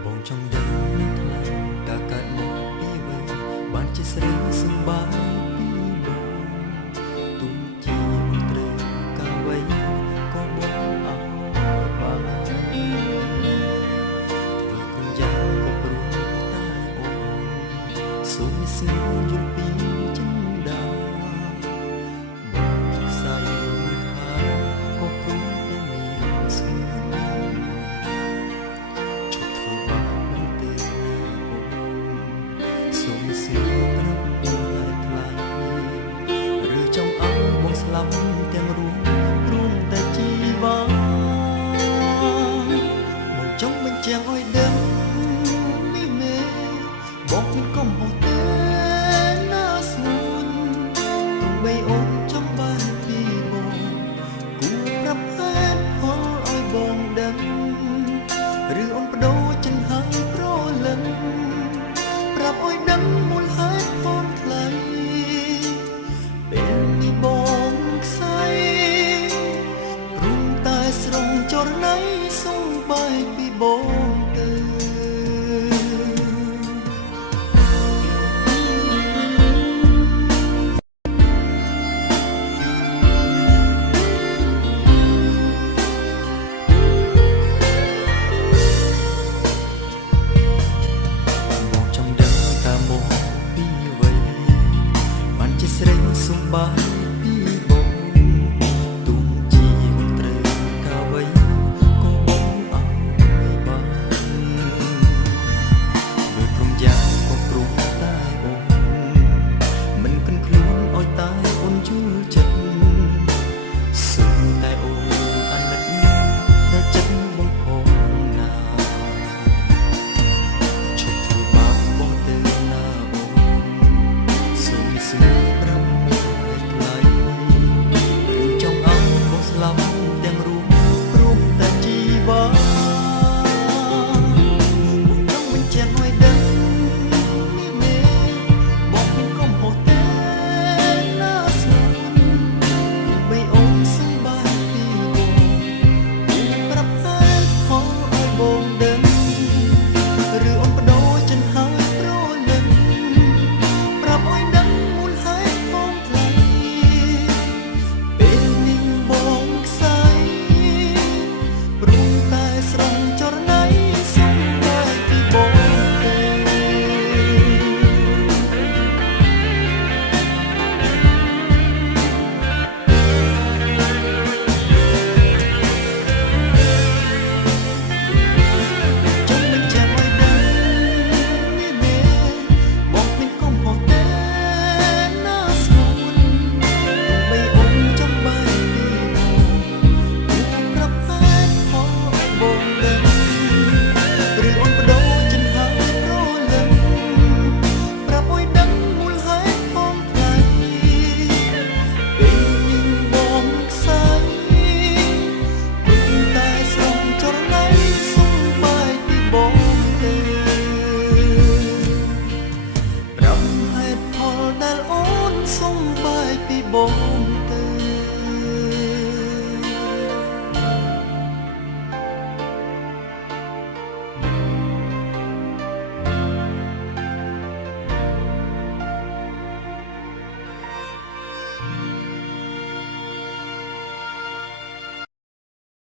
បងចង់ដឹងថ្លៃការកើតមកពីអ្វីបានជាស្រីសប្បាយពីបងទុំជាមន្ត្រីកាវ័យក៏បងអោបានធ្វើគុំយ៉ាងក៏ព្រោះតែអូនសូមស្ងៀមយល់ពីចិនដាបងខ្សែខាក៏ព្រោះតែមានស្ងៀមសូមសួរប្រាប់ឲ្យថ្លៃឬចង់ឲ្យបងស្លាប់ទាំងរួមព្រមតែជីវ៉ាបងចង់បញ្ជាក់ឲ្យដឹងនេះមែនបងមានកំហុសទេណាស្ងួនទោះបីអូនចង់បានពីបងគួរប្រាប់ហេតុផលឲ្យបងដឹងឬអូនបដូរចិនហើយប្រលឹងប្រាប់ឲ្យដឹងមូលហេតុផងថ្លៃពេលនេះបងខ្សែព្រមតែស្រង់ចរណៃសុំបាយពីបងទៅស្រីសុបាយពីបងទុំជាមន្ត្រីកាវ័យក៏បងអោយបានមើលព្រមយ៉ាងក៏ព្រោះតែអូនមិនគិនខ្លួនឲ្យតែអូនយល់ចិត្តសូមតែអូនអាណិតដល់ចិត្តបងផងណាឈប់ធ្វើបាបបងទៅណាអូនសូមស្នេហ៍ទាំងរួមព្រមតែជីវ៉ាបងចង់បញ្ជាក់ឲ្យដឹងនេះមែនបងមានកំហុសទេណាស្ងួនទោះបីអូនសប្បាយពីបងប្រាប់ហេតុផលឲ្យបងដឹងឬអូនបដូរចិនហើយប្រលឹងប្រាប់ឲ្យដឹងមូលហេតុផងថ្លៃពេលនេះបងព្រមតែស្រង់